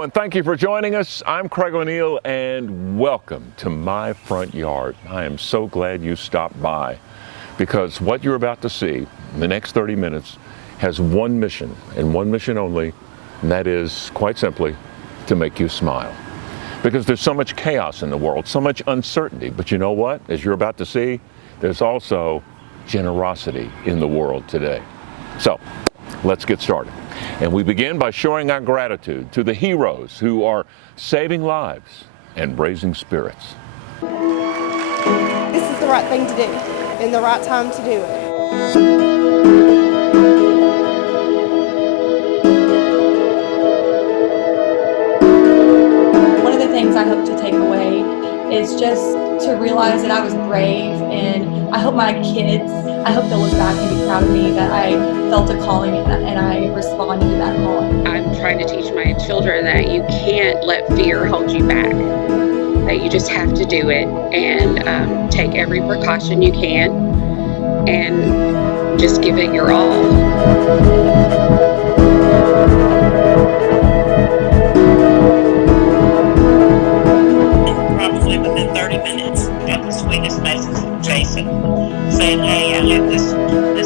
Hello, and thank you for joining us. I'm Craig O'Neill, and welcome to my front yard. I am so glad you stopped by, because what you're about to see in the next 30 minutes has one mission, and one mission only, and that is, quite simply, to make you smile. Because there's so much chaos in the world, so much uncertainty, but you know what? As you're about to see, there's also generosity in the world today. So, let's get started. And we begin by showing our gratitude to the heroes who are saving lives and raising spirits. This is the right thing to do and the right time to do it. One of the things I hope to take away is just to realize that I was brave, and I hope my kids, I hope they'll look back and be proud of me that I felt a calling and I responded to that calling. I'm trying to teach my children that you can't let fear hold you back, that you just have to do it and take every precaution you can and just give it your all. Probably within 30 minutes, got the sweetest message from Jason saying, hey, I have this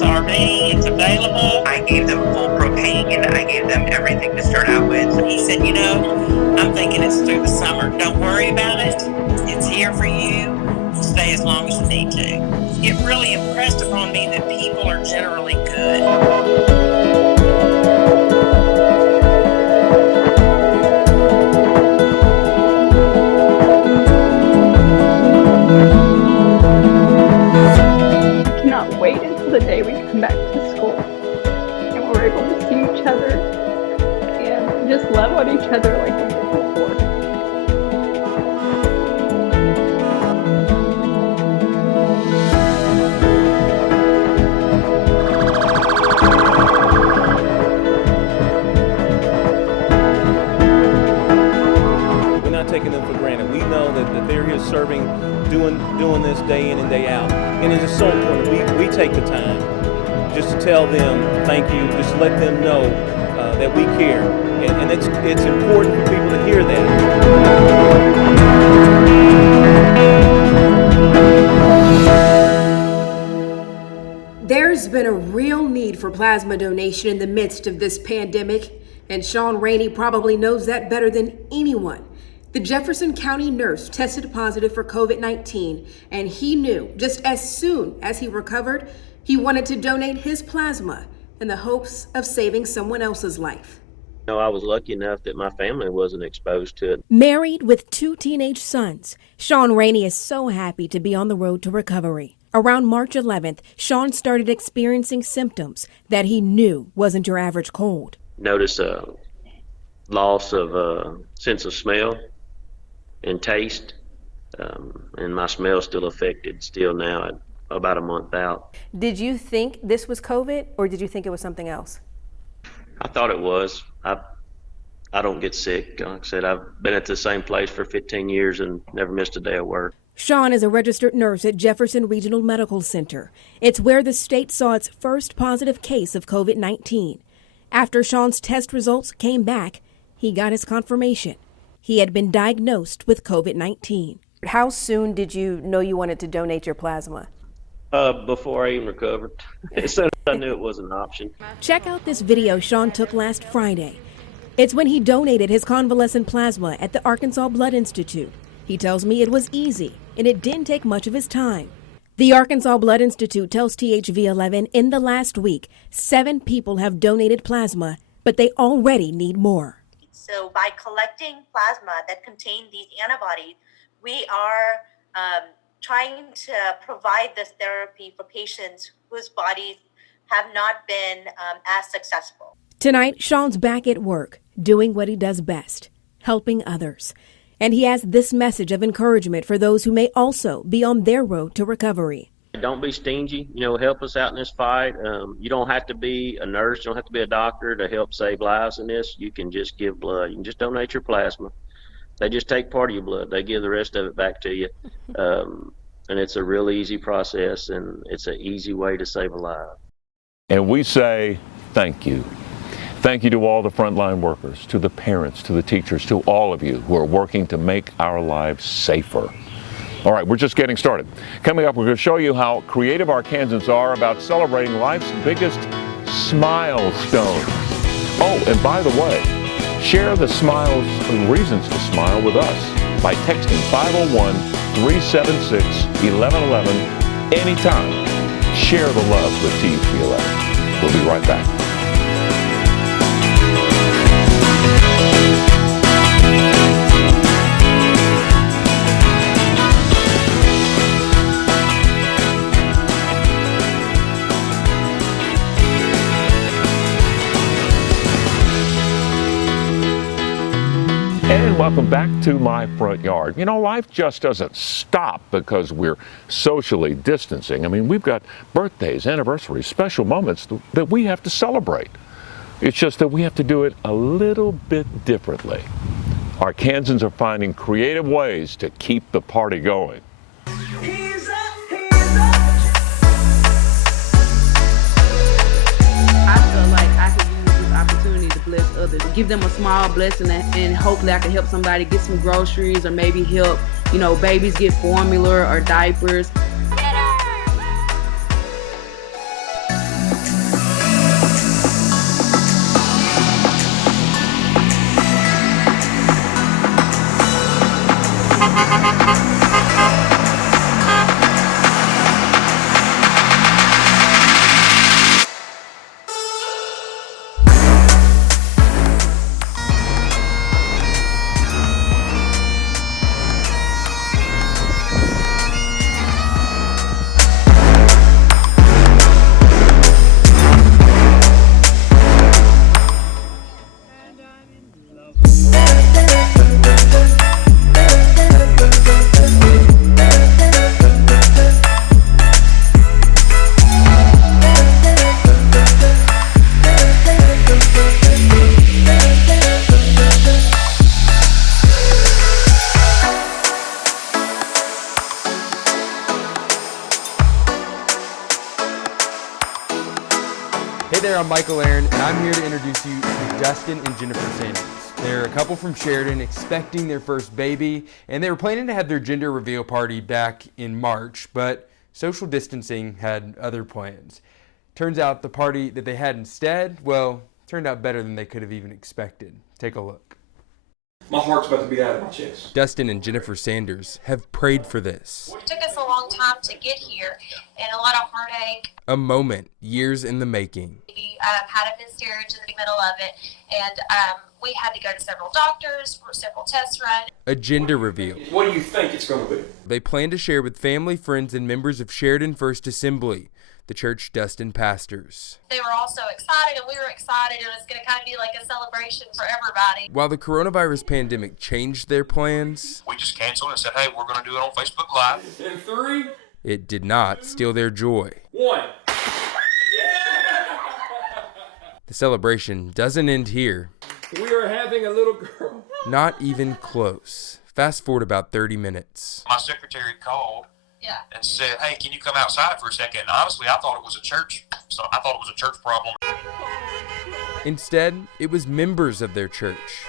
RV, it's available. I gave them full propane and I gave them everything to start out with. So he said, you know, I'm thinking it's through the summer. Don't worry about it. It's here for you. Stay as long as you need to. It really impressed upon me that people are generally good. Wait until the day we come back to school and we're able to see each other and just love on each other like we did before. We're not taking them for granted. We know that they're here serving, doing this day in and day out. And it's just so important. We take the time just to tell them thank you, just to let them know that we care. And it's important for people to hear that. There's been a real need for plasma donation in the midst of this pandemic, and Sean Rainey probably knows that better than anyone. The Jefferson County nurse tested positive for COVID-19, and he knew just as soon as he recovered, he wanted to donate his plasma in the hopes of saving someone else's life. You know, I was lucky enough that my family wasn't exposed to it. Married with 2 teenage sons, Sean Rainey is so happy to be on the road to recovery. Around March 11th, Sean started experiencing symptoms that he knew wasn't your average cold. Noticed a loss of sense of smell and taste, and my smell's still affected still now at about a month out. Did you think this was COVID, or did you think it was something else? I thought it was. I don't get sick. Like I said, I've been at the same place for 15 years and never missed a day of work. Sean is a registered nurse at Jefferson Regional Medical Center. It's where the state saw its first positive case of COVID-19. After Sean's test results came back, he got his confirmation. He had been diagnosed with COVID-19. How soon did you know you wanted to donate your plasma? Before I even recovered. As soon as I knew it was an option. Check out this video Sean took last Friday. It's when he donated his convalescent plasma at the Arkansas Blood Institute. He tells me it was easy, and it didn't take much of his time. The Arkansas Blood Institute tells THV11 in the last week, 7 people have donated plasma, but they already need more. So by collecting plasma that contain these antibodies, we are trying to provide this therapy for patients whose bodies have not been as successful. Tonight, Sean's back at work, doing what he does best, helping others. And he has this message of encouragement for those who may also be on their road to recovery. Don't be stingy. You know, help us out in this fight. You don't have to be a nurse. You don't have to be a doctor to help save lives in this. You can just give blood. You can just donate your plasma. They just take part of your blood. They give the rest of it back to you. And it's a real easy process, and it's an easy way to save a life. And we say thank you. Thank you to all the frontline workers, to the parents, to the teachers, to all of you who are working to make our lives safer. All right, we're just getting started. Coming up, we're going to show you how creative Arkansans are about celebrating life's biggest milestones. Oh, and by the way, share the smiles and reasons to smile with us by texting 501-376-1111 anytime. Share the love with TP11. We'll be right back. And welcome back to my front yard. You know, life just doesn't stop because we're socially distancing. I mean, we've got birthdays, anniversaries, special moments that we have to celebrate. It's just that we have to do it a little bit differently. Arkansans are finding creative ways to keep the party going. I feel like I could use this opportunity to bless others, give them a small blessing, and hopefully I can help somebody get some groceries or maybe help, babies get formula or diapers. Hey there, I'm Michael Aaron, and I'm here to introduce you to Dustin and Jennifer Sanders. They're a couple from Sheridan expecting their first baby, and they were planning to have their gender reveal party back in March, but social distancing had other plans. Turns out the party that they had instead, well, turned out better than they could have even expected. Take a look. My heart's about to beat out of my chest. Dustin and Jennifer Sanders have prayed for this. It took us a long time to get here and a lot of heartache. A moment, years in the making. We had a miscarriage in the middle of it, and we had to go to several doctors for several tests run. A gender reveal. What do you think it's going to be? They plan to share with family, friends, and members of Sheridan First Assembly, the church Dustin pastors. They were all so excited, and we were excited, and it's going to kind of be like a celebration for everybody. While the coronavirus pandemic changed their plans, we just canceled and said, hey, we're going to do it on Facebook Live. In 3, it did not steal their joy. 1. The celebration doesn't end here. We are having a little girl. Not even close. Fast forward about 30 minutes. My secretary called and said, hey, can you come outside for a second? And honestly, I thought it was a church. So I thought it was a church problem. Instead, it was members of their church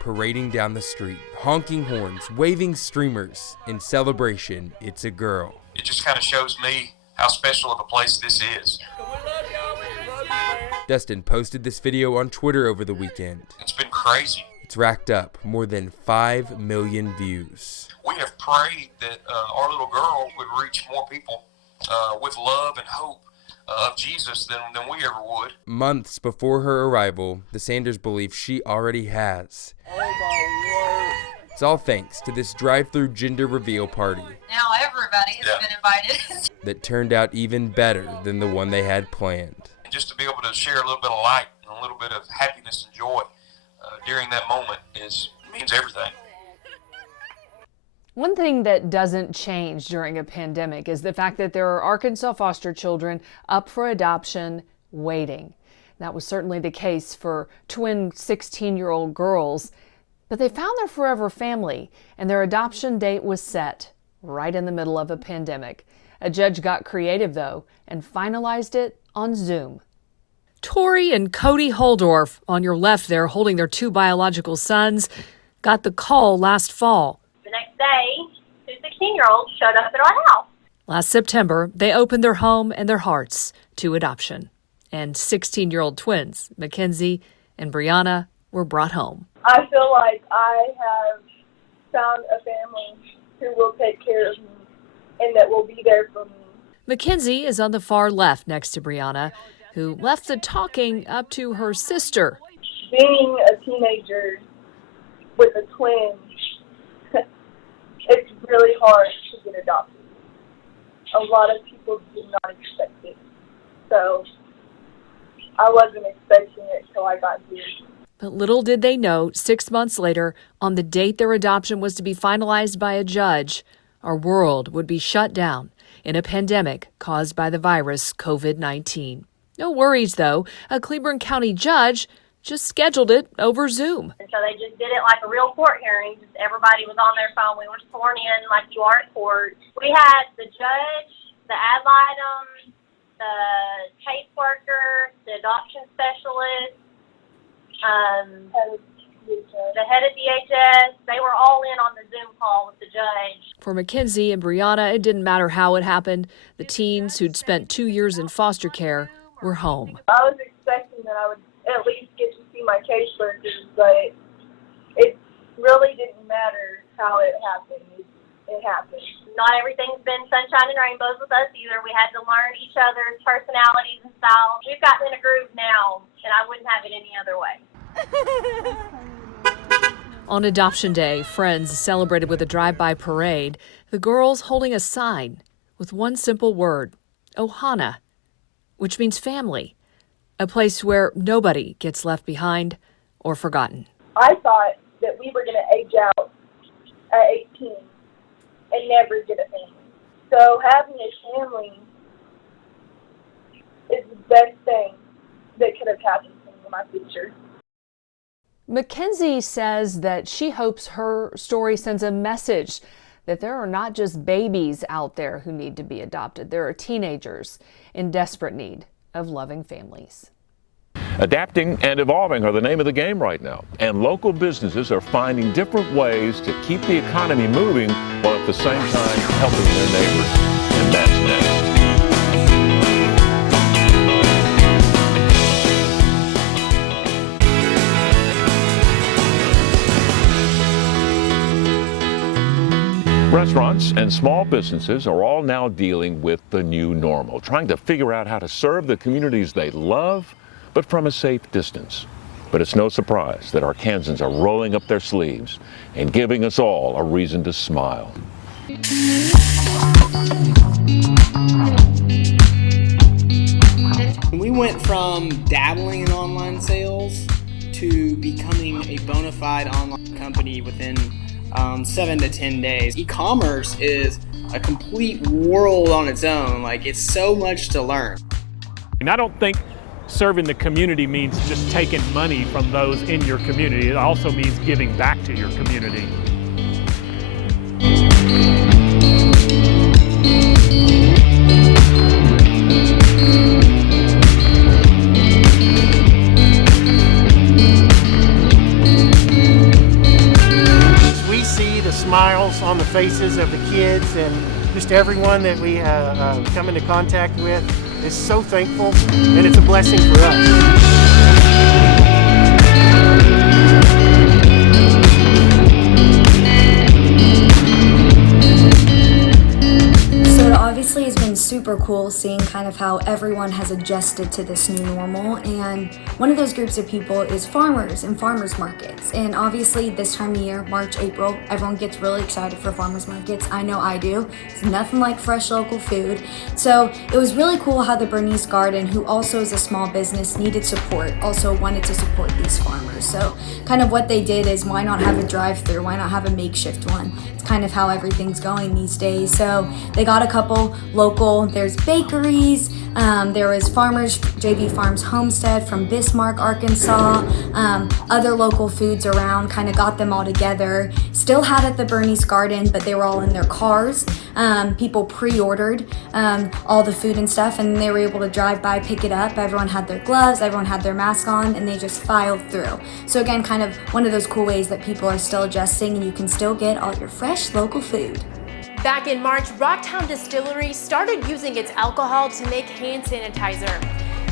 parading down the street, honking horns, waving streamers. In celebration, it's a girl. It just kind of shows me how special of a place this is. Dustin posted this video on Twitter over the weekend. It's been crazy. It's racked up more than 5 million views. We have prayed that our little girl would reach more people with love and hope of Jesus than we ever would. Months before her arrival, the Sanders believe she already has. Oh my word. It's all thanks to this drive-through gender reveal party. Now everybody has been invited. That turned out even better than the one they had planned. And just to be able to share a little bit of light and a little bit of happiness and joy during that moment means everything. One thing that doesn't change during a pandemic is the fact that there are Arkansas foster children up for adoption waiting. That was certainly the case for twin 16-year-old girls, but they found their forever family, and their adoption date was set right in the middle of a pandemic. A judge got creative, though, and finalized it on Zoom. Tori and Cody Holdorf, on your left there, holding their 2 biological sons, got the call last fall. The next day, 2 16-year-olds showed up at our house. Last September, they opened their home and their hearts to adoption. And 16-year-old twins, Mackenzie and Brianna, were brought home. I feel like I have found a family who will take care of me and that will be there for me. Mackenzie is on the far left next to Brianna, who left the talking up to her sister. Being a teenager with a twin, it's really hard to get adopted. A lot of people did not expect it. So I wasn't expecting it until I got here. But little did they know, 6 months later, on the date their adoption was to be finalized by a judge, our world would be shut down in a pandemic caused by the virus COVID-19. No worries, though. A Cleburne County judge just scheduled it over Zoom. And so they just did it like a real court hearing. Just everybody was on their phone. We were sworn in like you are at court. We had the judge, the ad litem, the caseworker, the adoption specialist, the head of DHS. They were all in on the Zoom call with the judge. For Mackenzie and Brianna, it didn't matter how it happened. The teens who'd spent 2 years in foster care were home. I was expecting that I would at least get to see my caseworkers, but it really didn't matter how it happened. It happened. Not everything's been sunshine and rainbows with us either. We had to learn each other's personalities and styles. We've gotten in a groove now, and I wouldn't have it any other way. On Adoption Day, friends celebrated with a drive-by parade, the girls holding a sign with one simple word, OHANA, which means family, a place where nobody gets left behind or forgotten. I thought that we were going to age out at 18 and never get a family. So having a family is the best thing that could have happened to me in my future. Mackenzie says that she hopes her story sends a message that there are not just babies out there who need to be adopted. There are teenagers in desperate need of loving families. Adapting and evolving are the name of the game right now, and local businesses are finding different ways to keep the economy moving while at the same time helping their neighbors. And that's next. Restaurants and small businesses are all now dealing with the new normal, trying to figure out how to serve the communities they love, but from a safe distance. But it's no surprise that Arkansans are rolling up their sleeves and giving us all a reason to smile. We went from dabbling in online sales to becoming a bona fide online company within 7 to 10 days. E-commerce is a complete world on its own. Like, it's so much to learn. And I don't think serving the community means just taking money from those in your community. It also means giving back to your community. Smiles on the faces of the kids and just everyone that we come into contact with is so thankful, and it's a blessing for us. Obviously, it's been super cool seeing kind of how everyone has adjusted to this new normal, and one of those groups of people is farmers and farmers markets. And obviously this time of year, March, April, everyone gets really excited for farmers markets. I know I do. It's nothing like fresh local food. So it was really cool how the Bernice Garden, who also is a small business, needed support, also wanted to support these farmers. So kind of what they did is, why not have a drive-through? Why not have a makeshift one? It's kind of how everything's going these days. So they got a couple local, there's bakeries, There was Farmers, JV Farms Homestead from Bismarck, Arkansas. Other local foods around, kind of got them all together. Still had at the Bernie's Garden, but they were all in their cars. People pre-ordered all the food and stuff, and they were able to drive by, pick it up. Everyone had their gloves, everyone had their mask on, and they just filed through. So again, kind of one of those cool ways that people are still adjusting, and you can still get all your fresh local food. Back in March, Rocktown Distillery started using its alcohol to make hand sanitizer.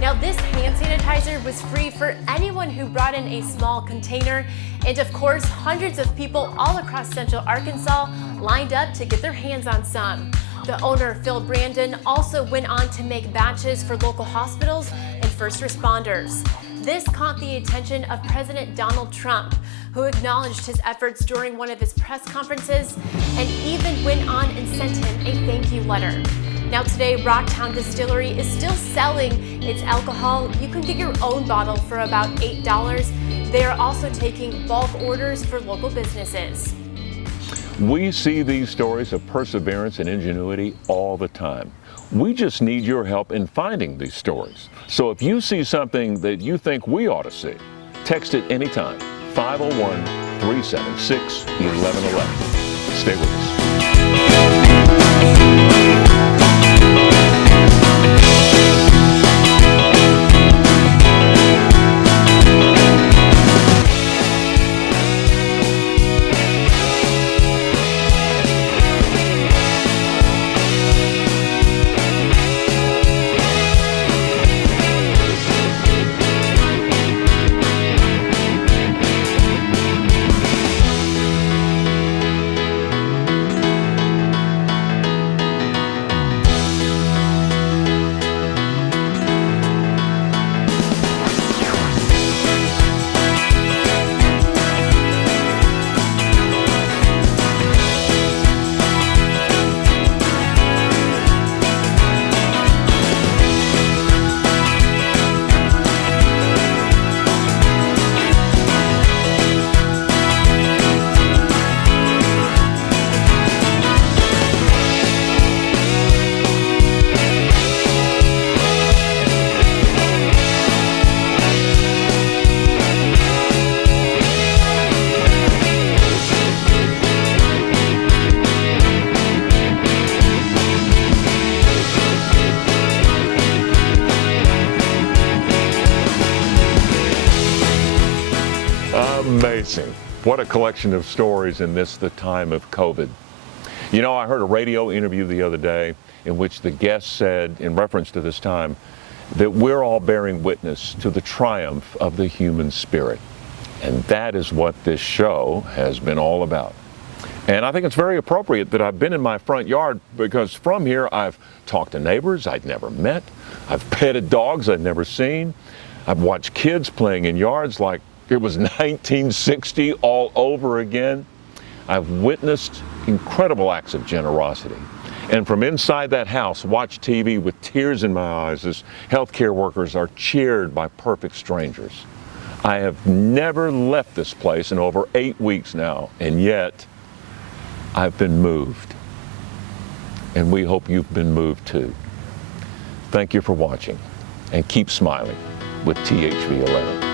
Now, this hand sanitizer was free for anyone who brought in a small container, and of course, hundreds of people all across central Arkansas lined up to get their hands on some. The owner, Phil Brandon, also went on to make batches for local hospitals and first responders. This caught the attention of President Donald Trump, who acknowledged his efforts during one of his press conferences and even went on and sent him a thank you letter. Now today, Rocktown Distillery is still selling its alcohol. You can get your own bottle for about $8. They are also taking bulk orders for local businesses. We see these stories of perseverance and ingenuity all the time. We just need your help in finding these stories. So if you see something that you think we ought to see, text it anytime, 501-376-1111. Stay with us. Amazing. What a collection of stories in this, the time of COVID. You know, I heard a radio interview the other day in which the guest said, in reference to this time, that we're all bearing witness to the triumph of the human spirit. And that is what this show has been all about. And I think it's very appropriate that I've been in my front yard, because from here I've talked to neighbors I'd never met. I've petted dogs I'd never seen. I've watched kids playing in yards like it was 1960 all over again. I've witnessed incredible acts of generosity. And from inside that house, watched TV with tears in my eyes as healthcare workers are cheered by perfect strangers. I have never left this place in over 8 weeks now, and yet I've been moved. And we hope you've been moved too. Thank you for watching, and keep smiling with THV 11.